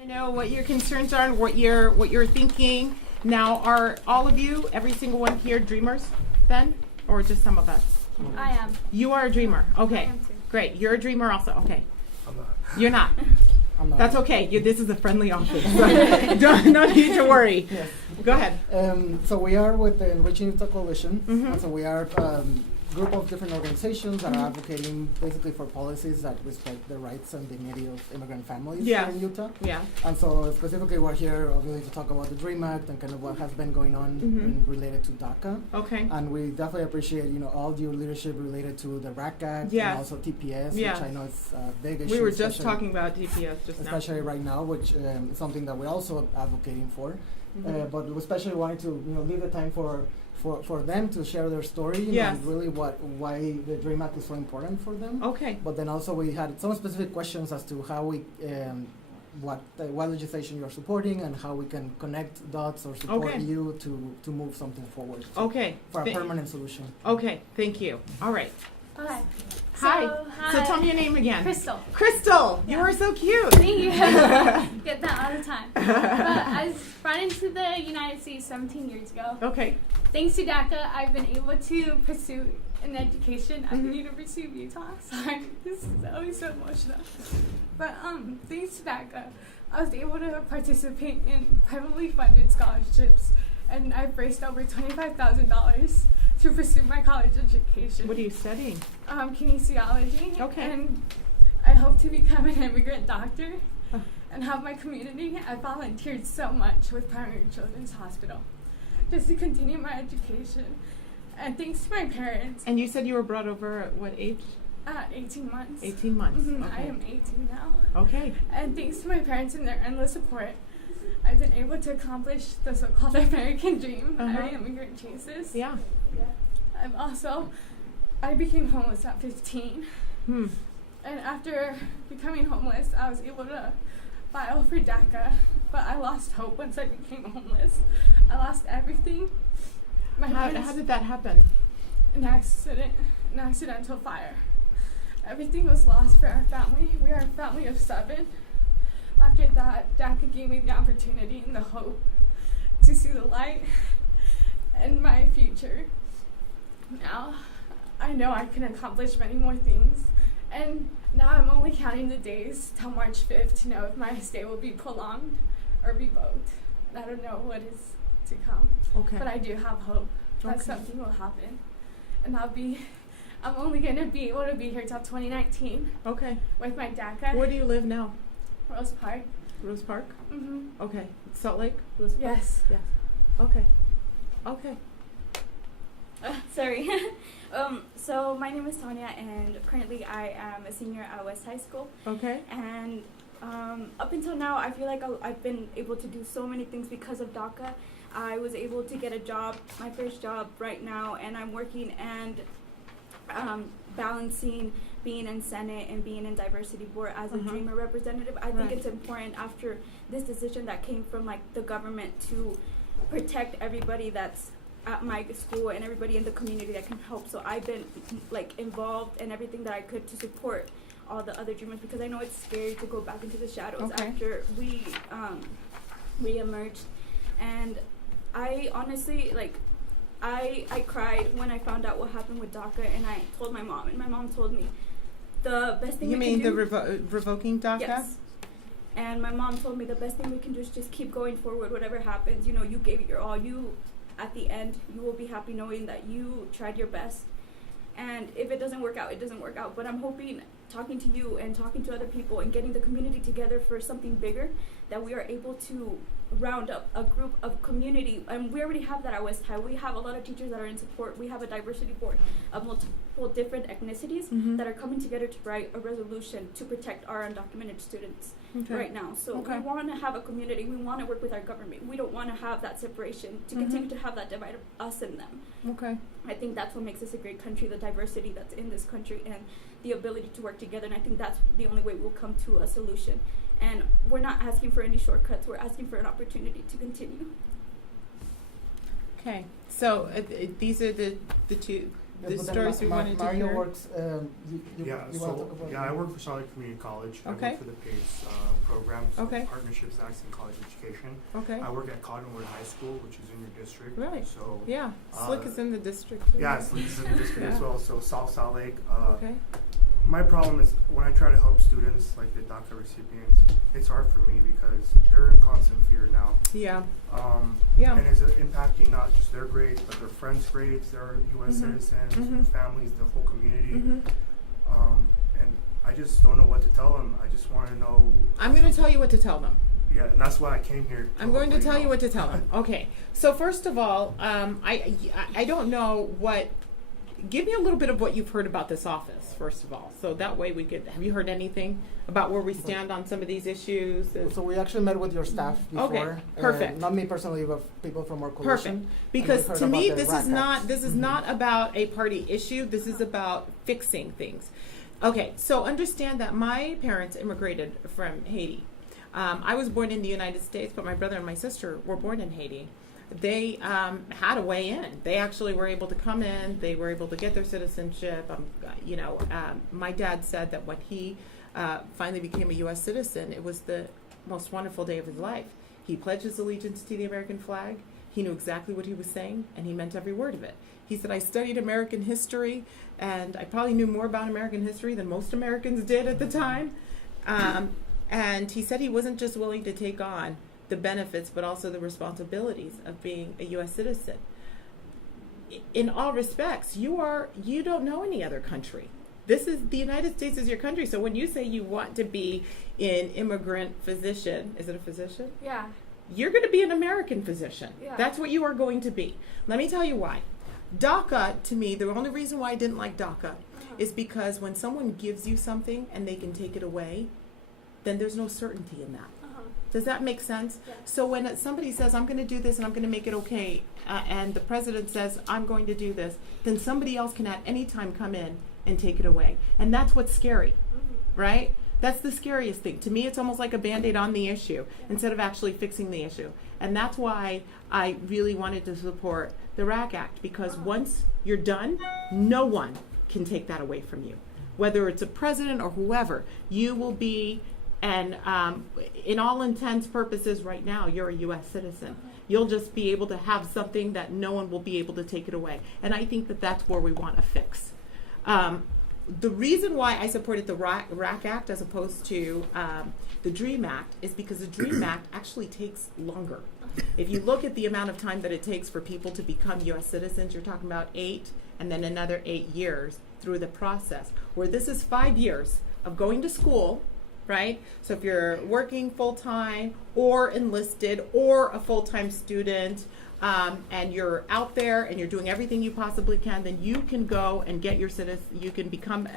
I know what your concerns are and what you're thinking. Now, are all of you, every single one here, dreamers then, or just some of us? I am. You are a dreamer. Okay, I am too. great. You're a dreamer also. Okay, I'm not. you're not. I'm not. That's okay. This is a friendly office. No need to worry. Yes. Go ahead. So we are with the Enriching Utah Coalition. Mhm. And so we are group of different organizations that are advocating basically for policies that respect the rights and dignity of immigrant families Yeah. here in Utah. Yeah. And so specifically we're here obviously to talk about the DREAM Act and kind of what has been going on related to DACA. Okay. And we definitely appreciate, all your leadership related to the RAC Act Yes. and also TPS, Yeah. which I know is a big issue. We were just especially- talking about DPS just now. especially right now, which is something that we're also advocating for. Mhm. But we especially wanted to, leave the time for them to share their story, Yes. and really why the DREAM Act is so important for them. Okay. But then also we had some specific questions as to how we, what legislation you're supporting and how we can connect dots or support Okay. you to move something forward Okay. for a Th- permanent solution. Okay. Thank you. All right. Hi. Hi. Hi. So tell me your name again. Crystal. Crystal. You Yeah. are so cute. Thank you. Get that all the time. But I was brought into the United States 17 years ago. Okay. Thanks to DACA, I've been able to pursue an education at the University of Utah. Sorry, this is always so emotional. But thanks to DACA, I was able to participate in privately funded scholarships, and I've raised over $25,000 to pursue my college education. What are you studying? Kinesiology. Okay. And I hope to become an immigrant doctor Oh. and help my community. I volunteered so much with Primary Children's Hospital just to continue my education. And thanks to my parents, And you said you were brought over at what age? 18 months. 18 months. Mhm, Okay. I am 18 now. Okay. And thanks to my parents and their endless support, I've been able to accomplish the so-called American dream. Uh-huh. I immigrant chases. Yeah. I became homeless at 15. Hmm. And after becoming homeless, I was able to file for DACA, but I lost hope once I became homeless. I lost everything. My How parents, did that happen? an accidental fire. Everything was lost for our family. We are a family of 7. After that, DACA gave me the opportunity and the hope to see the light in my future. Now, I know I can accomplish many more things, and now I'm only counting the days till March 5th to know if my stay will be prolonged or revoked. And I don't know what is to come, Okay. but I do have hope that Okay. something will happen, and I'm only gonna be able to be here till 2019 Okay. with my DACA. Where do you live now? Rose Park. Rose Park? Mm-hmm. Okay. Salt Lake? Rose Park? Yes. Yes. Okay. Okay. Sorry. So my name is Tanya, and currently I am a senior at West High School. Okay. And up until now, I feel like I've been able to do so many things because of DACA. I was able to get a job, my first job right now, and I'm working and balancing being in Senate and being in Diversity Board as a Uh-huh. Dreamer representative. I think Right. it's important after this decision that came from the government to protect everybody that's at my school and everybody in the community that can help. So I've been involved in everything that I could to support all the other dreamers, because I know it's scary to go back into the shadows Okay. after we emerged. And I honestly I cried when I found out what happened with DACA, and I told my mom, and my mom told me the best thing You we mean can the do. revoking DACA? Yes. And my mom told me the best thing we can do is just keep going forward, whatever happens. You gave it your all. At the end, you will be happy knowing that you tried your best. And if it doesn't work out, it doesn't work out. But I'm hoping, talking to you and talking to other people and getting the community together for something bigger, that we are able to round up a group of community. And we already have that at West High. We have a lot of teachers that are in support. We have a diversity board of multiple different ethnicities Mhm. that are coming together to write a resolution to protect our undocumented students Okay. right now. So Okay. we want to have a community. We want to work with our government. We don't want to have that separation, to continue to have that divide of us and them. Okay. I think that's what makes us a great country, the diversity that's in this country and the ability to work together. And I think that's the only way we'll come to a solution. And we're not asking for any shortcuts. We're asking for an opportunity to continue. Okay. So these are the two Yes, the but then stories we wanted to Mario hear. works. You want to talk about? I work for Charlotte Community College. I Okay. work for the PACE program, so Okay. Partnerships Acts in College Education. Okay. I work at Cottonwood High School, which is in your district. Right. So Yeah. Slick is in the district too. yeah, it's in the district as Yeah. well. So South Salt Lake. Okay. My problem is when I try to help students like the DACA recipients, it's hard for me because they're in constant fear now. Yeah. And Yeah. it's impacting not just their grades, but their friends' grades, their U.S. Mhm. citizens, Mhm. their families, the whole community. Mhm. And I just don't know what to tell them. I just want to know. I'm going to tell you what to tell them. Yeah, and that's why I came here. I'm going to hopefully tell you know. what to tell them. Okay. So first of all, I don't know what. Give me a little bit of what you've heard about this office, first of all. So that way we could. Have you heard anything about where we stand on some of these issues? So we actually met with your staff before. Okay, perfect. Not me personally, but people from our coalition. Perfect. Because And we to heard me, about the this is RAC not Act. this is not about a party issue. This is about fixing things. Okay, so understand that my parents immigrated from Haiti. I was born in the United States, but my brother and my sister were born in Haiti. They had a way in. They actually were able to come in. They were able to get their citizenship. My dad said that when he finally became a U.S. citizen, it was the most wonderful day of his life. He pledged his allegiance to the American flag. He knew exactly what he was saying, and he meant every word of it. He said, I studied American history, and I probably knew more about American history than most Americans did at the time. And he said he wasn't just willing to take on the benefits, but also the responsibilities of being a U.S. citizen. In all respects, you don't know any other country. This is the United States is your country. So when you say you want to be an immigrant physician, is it a physician? Yeah. You're going to be an American physician. Yeah. That's what you are going to be. Let me tell you why. DACA, to me, the only reason why I didn't like DACA is because when someone gives you something and they can take it away, then there's no certainty in that. Does that make sense? Yeah. So when somebody says, I'm going to do this and I'm going to make it okay, and the president says, I'm going to do this, then somebody else can at any time come in and take it away. And that's what's scary, right? That's the scariest thing. To me, it's almost like a Band-Aid on the issue instead of actually fixing the issue. And that's why I really wanted to support the RAC Act, because once you're done, no one can take that away from you. Whether it's a president or whoever, you will be, and in all intents purposes right now, you're a U.S. citizen. You'll just be able to have something that no one will be able to take it away. And I think that that's where we want to fix. The reason why I supported the RAC Act as opposed to the DREAM Act is because the DREAM Act actually takes longer. If you look at the amount of time that it takes for people to become U.S. citizens, you're talking about 8 and then another 8 years through the process, where this is 5 years of going to school, right? So if you're working full-time or enlisted or a full-time student, and you're out there and you're doing everything you possibly can, then you can go and get your you can become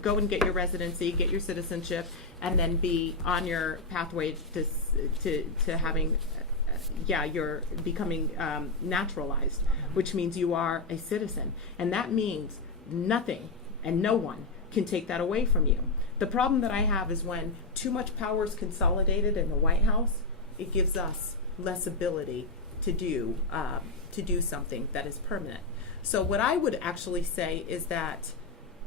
go and get your residency, get your citizenship, and then be on your pathway to having you're becoming naturalized, which means you are a citizen. And that means nothing and no one can take that away from you. The problem that I have is when too much power is consolidated in the White House, it gives us less ability to do something that is permanent. So what I would actually say is that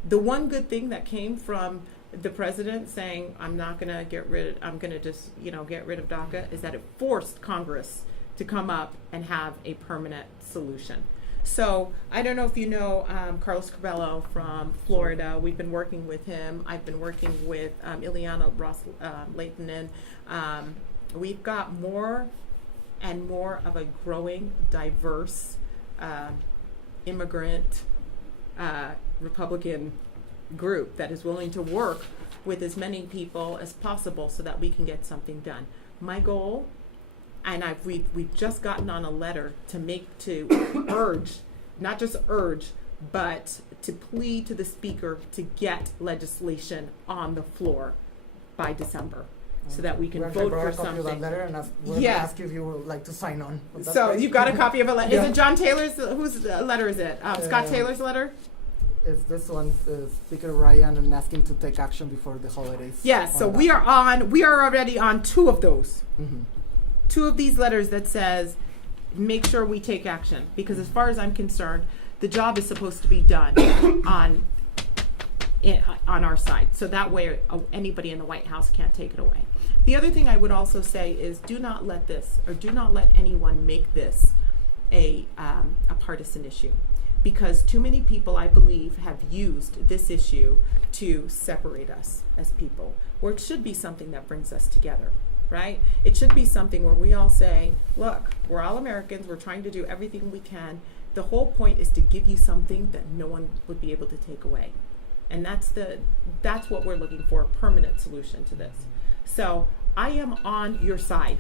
the one good thing that came from the president saying, I'm going to get rid of DACA, is that it forced Congress to come up and have a permanent solution. So I don't know if you know Carlos Cabello from Florida. We've been working with him. I've been working with Ileana Ross-Leighton. We've got more and more of a growing, diverse immigrant Republican group that is willing to work with as many people as possible so that we can get something done. My goal, and we've just gotten on a letter to urge, not just urge, but to plead to the speaker to get legislation on the floor by December, so that we can We actually vote brought for a copy of that something. letter, and we're Yeah. gonna ask you if you would like to sign on. But that's So great. you've got a copy of a letter. Yeah. Is it John Taylor's? Whose letter is it? Scott Taylor's letter? Is this one Speaker Ryan and asking to take action before the holidays? Yes. So on we that. are already on 2 of those. Mhm. 2 of these letters that says, make sure we take action. Because as far as I'm concerned, The job is supposed to be done on our side, so that way anybody in the White House can't take it away. The other thing I would also say is do not let anyone make this a partisan issue, because too many people, I believe, have used this issue to separate us as people, where it should be something that brings us together, right? It should be something where we all say, look, we're all Americans, we're trying to do everything we can. The whole point is to give you something that no one would be able to take away. And that's what we're looking for, a permanent solution to this. So I am on your side.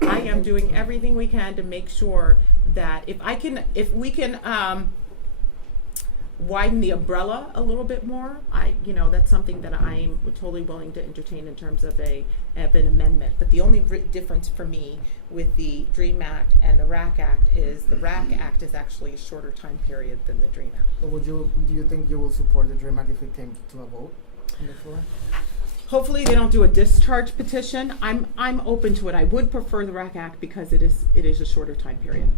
I am doing everything we can to make sure that if we can widen the umbrella a little bit more, that's something that I'm totally willing to entertain in terms of an amendment. But the only difference for me with the DREAM Act and the RAC Act is the RAC Act is actually a shorter time period than the DREAM Act. So do you think you will support the DREAM Act if it came to a vote on the floor? Hopefully they don't do a discharge petition. I'm open to it. I would prefer the RAC Act because it is a shorter time period.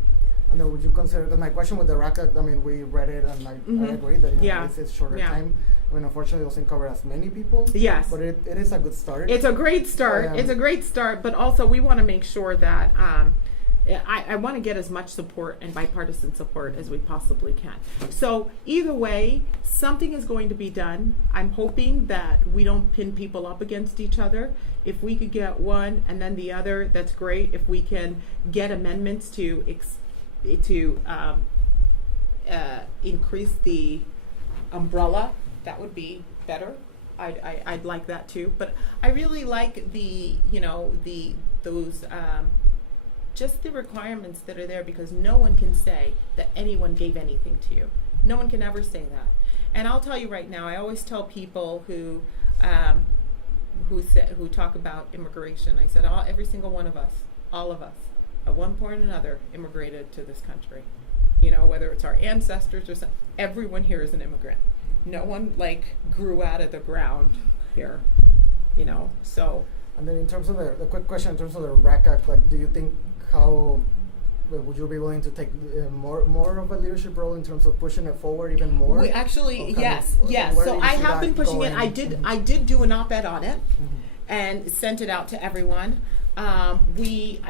And then would you consider, because my question with the RAC Act, I mean, we read it and I agree that it's shorter time. I mean, unfortunately, it doesn't cover as many people. Yes. But it is a good start. It's a great start. It's a great start, but also we want to make sure that I want to get as much support and bipartisan support as we possibly can. So either way, something is going to be done. I'm hoping that we don't pin people up against each other. If we could get one and then the other, that's great. If we can get amendments to increase the umbrella, that would be better. I'd like that too. But I really like those just the requirements that are there, because no one can say that anyone gave anything to you. No one can ever say that. And I'll tell you right now, I always tell people who talk about immigration, I said every single one of us, all of us, at one point or another, immigrated to this country. Whether it's our ancestors or something, everyone here is an immigrant. No one grew out of the ground here, so. And then in terms of the quick question, in terms of the RAC Act, do you think would you be willing to take more of a leadership role in terms of pushing it forward even more? We actually, yes. So I have been pushing it. I did do an op-ed on it and sent it out to everyone. I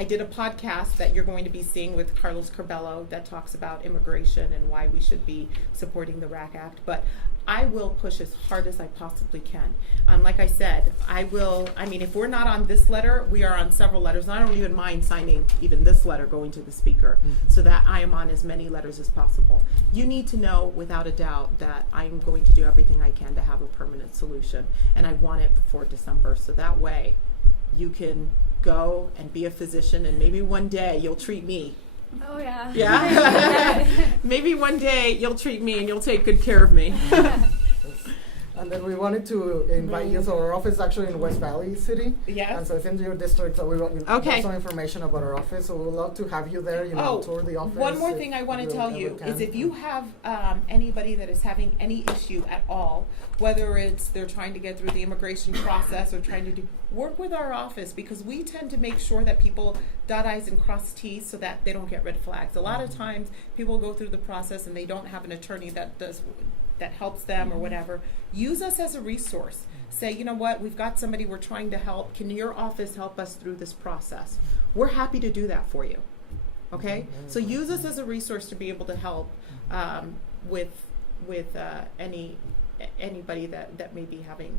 did a podcast that you're going to be seeing with Carlos Curbelo that talks about immigration and why we should be supporting the RAC Act. But I will push as hard as I possibly can. Like I said, if we're not on this letter, we are on several letters. And I don't even mind signing even this letter going to the speaker so that I am on as many letters as possible. You need to know without a doubt that I'm going to do everything I can to have a permanent solution. And I want it before December. So that way you can go and be a physician, and maybe one day you'll treat me. Oh, yeah. Yeah? Maybe one day you'll treat me and you'll take good care of me. And then we wanted to invite you. So our office is actually in West Valley City. Yes. And so it's in your district. So we want some information about our office. So we'd love to have you there. Tour the office. One more thing I want to tell you is if you have anybody that is having any issue at all, whether it's they're trying to get through the immigration process or trying to work with our office, because we tend to make sure that people dot I's and cross T's so that they don't get red flags. A lot of times people go through the process and they don't have an attorney that helps them or whatever. Use us as a resource. Say, you know what, we've got somebody we're trying to help. Can your office help us through this process? We're happy to do that for you. Okay? So use us as a resource to be able to help with anybody that may be having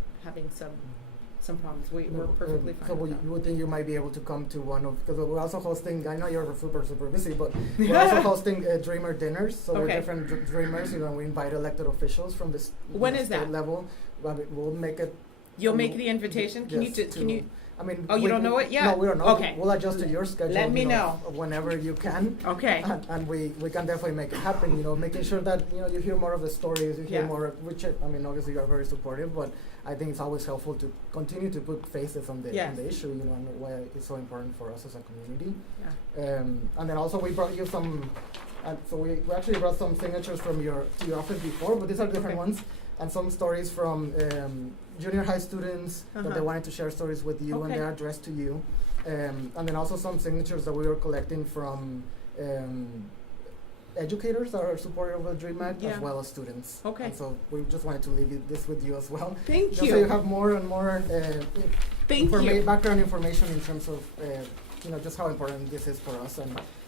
some problems. We're perfectly fine. So with that. you would think you might be able to come to one of, because we're also hosting, I know you're super busy, but we're also hosting Dreamer dinners. So we're different dreamers. We invite elected officials from this when is state that level. We'll make it. You'll make the invitation? Can you? I mean, you don't know it yet? No, we don't know. Okay. We'll adjust to your schedule. Let me know whenever you can. Okay. And we can definitely make it happen. Making sure that you hear more of the stories, you hear more. Which obviously you are very supportive, but I think it's always helpful to continue to put faces on the issue. And why it's so important for us as a community. Yeah. And then also we brought you some. So we actually brought some signatures from your office before, but these are different ones, and some stories from junior high students that they wanted to share stories with you, and they're addressed to you. And then also some signatures that we were collecting from educators that are supportive of the Dream Act, Yeah. as well as students. Okay. And so we just wanted to leave this with you as well. Thank Just so you you. have more and more Thank you. background information in terms of just how important this is for us,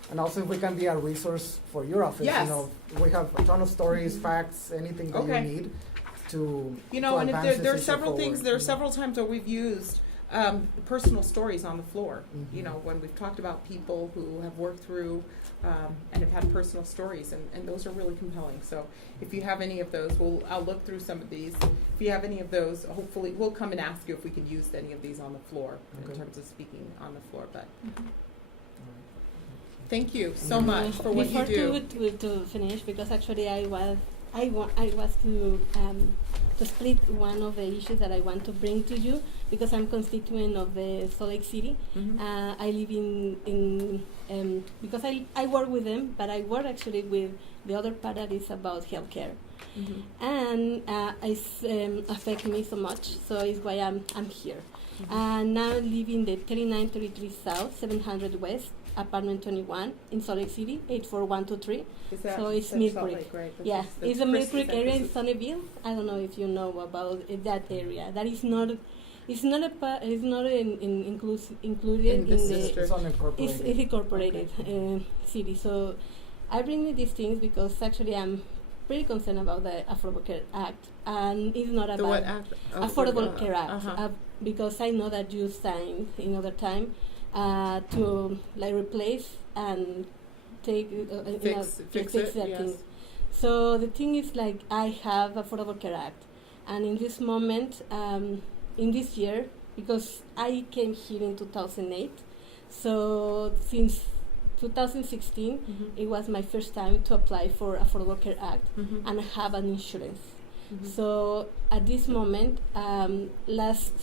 and also if we can be a resource for your office. Yes. We have a ton of stories, facts, anything that Okay. you need to You know, to and if advance there are this issue several things, forward, there are you know. several times where we've used personal stories on the floor. You Mhm. know, when we've talked about people who have worked through and have had personal stories, and those are really compelling. So if you have any of those, I'll look through some of these. If you have any of those, hopefully we'll come and ask you if we can use any of these on the floor in Okay. terms of speaking on the floor. But Alright. thank you so much for what you Before do. to finish, because actually I was to split one of the issues that I want to bring to you, because I'm constituent of the Salt Lake City. Mhm. I live in because I work with them, but I work actually with the other part that is about healthcare, Mhm. and it's affect me so much. So it's why I'm here. And now I live in the 3933 South, 700 West, apartment 21 in Salt Lake City, 84123. Is that, So it's that's Mill Salt Creek. Lake, right? Yeah, That's it's the Mill Chris- Creek that area in Chris- Sunnyvale. I don't know if you know about that area. That is not. It's not it's not included In in this the. district. It's unincorporated. It's incorporated city. So I bring these things because actually I'm pretty concerned about the Affordable Care Act, and it's not The about what act? Oh, Affordable uh, Care Act, uh-huh. because I know that you signed in other time to like replace and take Fix it, that yes. thing. So the thing is, like, I have Affordable Care Act, and in this moment, in this year, because I came here in 2008, so since 2016, Mhm. it was my first time to apply for Affordable Care Act Mhm. and have an insurance. Mhm. So at this moment, last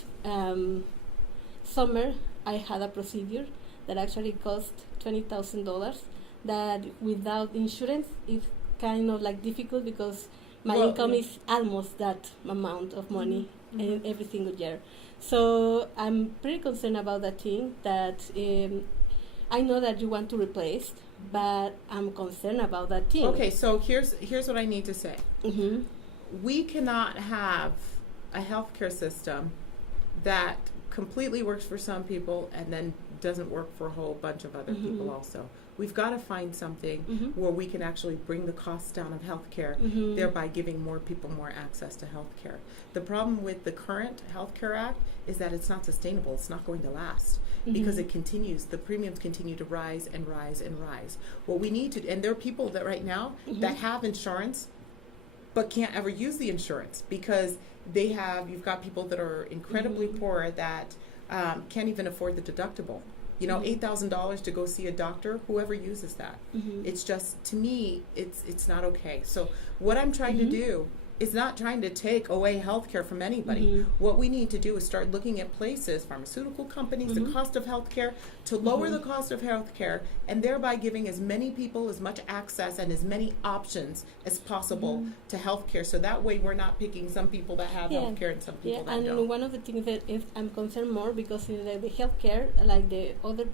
summer, I had a procedure that actually cost $20,000. That without insurance, it's kind of like difficult because my Well, income yeah. is almost that amount of money Mhm. every single year. So I'm pretty concerned about that thing. That I know that you want to replace, but I'm concerned about that thing. Okay, so here's what I need to say. Mm-hmm. We cannot have a healthcare system that completely works for some people and then doesn't work for a whole bunch of other people Mhm. also. We've got to find something Mm-hmm. where we can actually bring the costs down of healthcare, Mm-hmm. thereby giving more people more access to healthcare. The problem with the current Healthcare Act is that it's not sustainable. It's not going to last because it continues. The premiums continue to rise and rise and rise. What we need to, and there are people that right now that have insurance but can't ever use the insurance because you've got people that are incredibly Mhm. poor that can't even afford the deductible. You know, Mhm. $8,000 to go see a doctor, whoever uses that. Mm-hmm. It's just, to me, it's not okay. So what I'm trying Mhm. to do is not trying to take away healthcare from anybody. Mhm. What we need to do is start looking at places, pharmaceutical companies, the Mhm. cost of healthcare, to lower Mhm. the cost of healthcare, and thereby giving as many people as much access and as many options as possible Mhm. to healthcare. So that way we're not picking some people that have Yeah. healthcare and some people Yeah, that and don't. one of the things that is I'm concerned more because in the healthcare, like the other,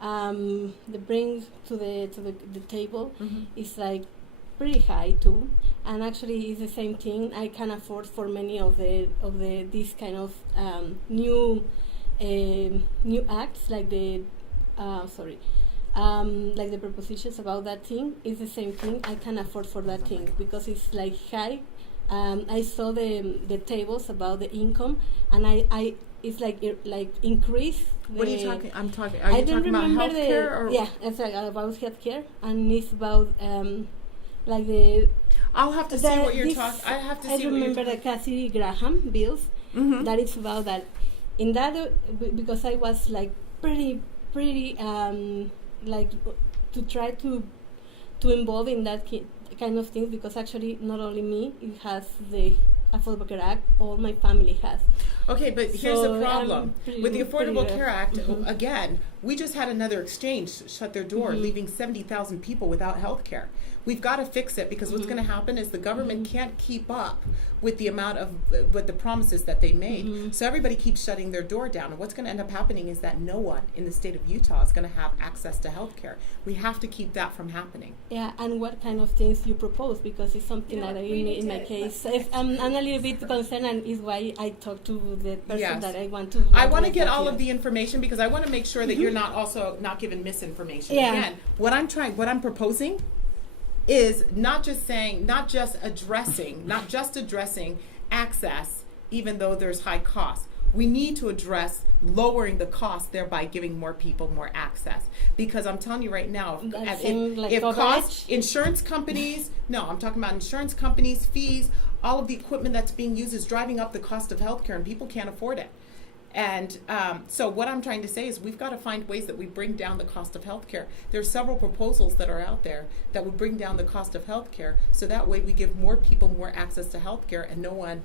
the brings to the table Mhm. is like pretty high too, and actually it's the same thing I can afford for many of the these kind of new acts like the like the propositions about that thing is the same thing I can afford for that thing because it's like high. I saw the tables about the income, and I it's like increase. What are you the- talking? Are I you don't talking about remember healthcare or? yeah, it's like about healthcare, and it's about like the. I'll have to see the- what you're this- talking. I have to I see what you're remember the Cassie Graham bills. Mm-hmm. That is about that. In that, because I was like pretty like to try to involve in that kind of things because actually not only me, it has the Affordable Care Act, all my family has. Okay, but here's the So, problem. pretty- With the Affordable pretty, Care Act, mhm. again, we just had another exchange shut their door, Mhm. leaving 70,000 people without health care. We've got to fix it because what's Mhm. going to happen is the government Mhm. can't keep up with the amount of, with the promises that they made. Mhm. So everybody keeps shutting their door down. And what's going to end up happening is that no one in the state of Utah is going to have access to health care. We have to keep that from happening. Yeah, and what kind of things you propose? Because it's something Yeah, that we need in my to- case, I'm a little bit concerned, and is why I talk to the person Yes. that I want to. I want to address get that all here. of the information because I want to make sure that you're not also not given misinformation. Yeah. Again, what I'm proposing is not just addressing access, even though there's high costs. We need to address lowering the cost, thereby giving more people more access. Because I'm telling you right now, That thing like if coverage? cost, insurance companies, no, I'm talking about insurance companies, fees, all of the equipment that's being used is driving up the cost of healthcare, and people can't afford it. And so what I'm trying to say is we've got to find ways that we bring down the cost of healthcare. There's several proposals that are out there that would bring down the cost of healthcare, so that way we give more people more access to healthcare, and no one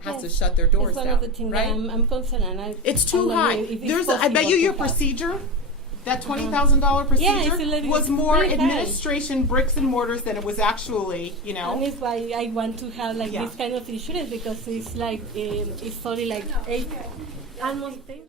has to Yes. shut their doors It's one down. of the things right? that I'm concerned, and It's I too wonder high. if it's There's, I bet possible you to your have. procedure, that $20,000 procedure, Yeah, it's a little- was it's more pretty high. administration, bricks and mortars than it was actually, you know. And it's why I want to have like Yeah. this kind of insurance, because it's like it's only like almost 8.